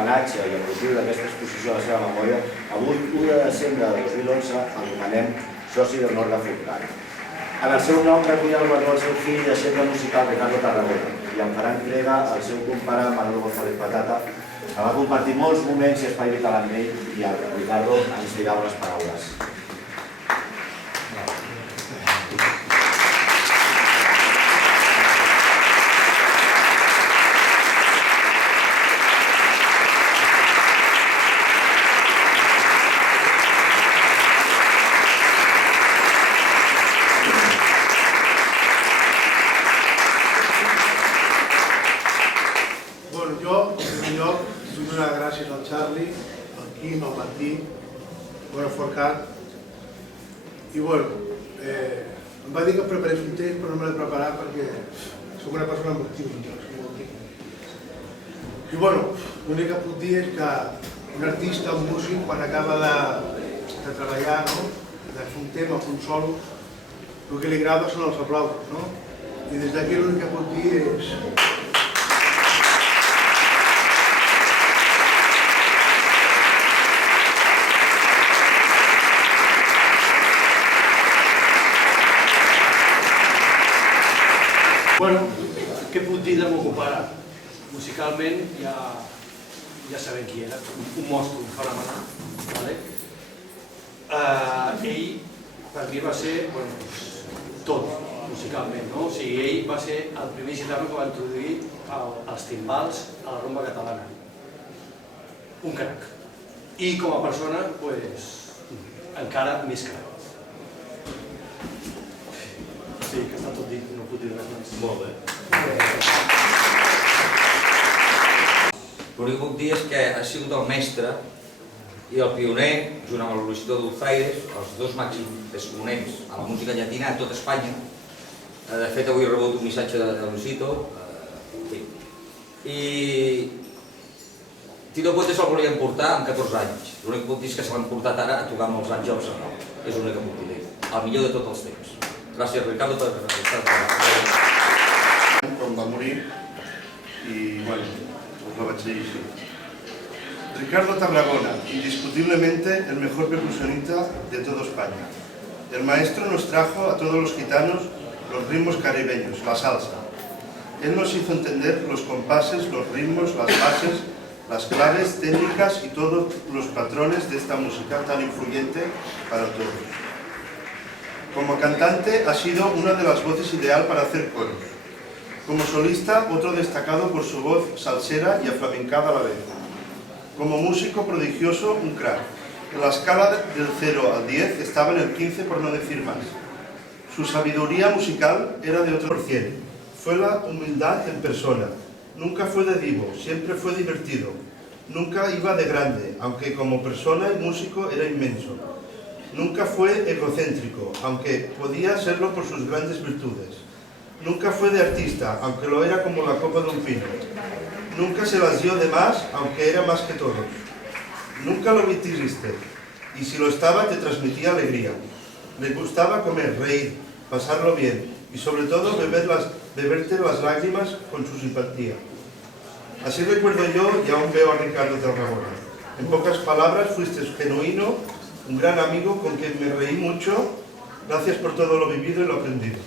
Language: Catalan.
homenatge i el motiu d'aquesta exposició a la seva memòria, avui, 1 de desembre de 2011, el nomenem soci d'honor de Folcar. En el seu nom recull el guardó el seu fill i deixeble musical Ricardo Tarragona i en farà entrega al seu compare Manolo González Patata, que va compartir molts moments i espai vital amb ell, i el Ricardo ens dirà unes paraules. Gràcies al Charlie, al Quim, al Martí, a Forcat. I em va dir que preparés un text, però no me l'he preparat perquè soc una persona molt tímida. I l'únic que puc dir és que un artista, un músic, quan acaba de treballar, de fer un tema, fer un solo, el que li agrada són els aplausos. I des d'aquí l'únic que puc dir és... Què puc dir del meu compare? Musicalment ja sabem qui era, un monstre, un fenomenal. Ell, per mi, va ser tot, musicalment. O sigui, ell va ser el primer gitano que va introduir els timbals a la rumba catalana. Un crac. I com a persona, encara més crac. Sí, que està tot dit, no puc dir res més. Molt bé. L'únic que puc dir és que ha sigut el mestre i el pioner, junt amb el Luisito Dulzaires, els dos màxims exponents a la música llatina a tot Espanya. De fet, avui he rebut un missatge de Luisito. I Tito Puentes el volien portar amb 14 anys. L'únic que puc dir és que se l'han portat ara a tocar molts anys al Arsenal. És l'únic que puc dir. El millor de tots els temps. Gràcies, Ricardo, per estar aquí. Quan va morir i, us lo vaig dir així. Ricardo Tarragona, indiscutiblemente el mejor percusionista de toda España. El maestro nos trajo a todos los gitanos los ritmos caribeños, la salsa. Él nos hizo entender los compases, los ritmos, las bases, las claves técnicas y todos los patrones de esta música tan influyente para todos. Como cantante ha sido una de las voces ideal para hacer coros. Como solista, otro destacado por su voz salsera y aflamencada a la vez. Como músico prodigioso, un crack. En la escala del 0 al 10 estaba en el 15 por no decir más. Su sabiduría musical era de otro %. Fue la humildad en persona. Nunca fue de divo, siempre fue divertido. Nunca iba de grande, aunque como persona y músico era inmenso. Nunca fue egocéntrico, aunque podía serlo por sus grandes virtudes. Nunca fue de artista, aunque lo era como la copa de un pino. Nunca se las dio de más, aunque era más que todos. Nunca lo vi triste, y si lo estaba te transmitía alegría. Le gustaba comer, reír, pasarlo bien, y sobre todo beberte las lágrimas con su simpatía. Así recuerdo yo y aún veo a Ricardo Tarragona. En pocas palabras, fuiste genuino, un gran amigo con quien me reí mucho. Gracias por todo lo vivido y lo aprendido.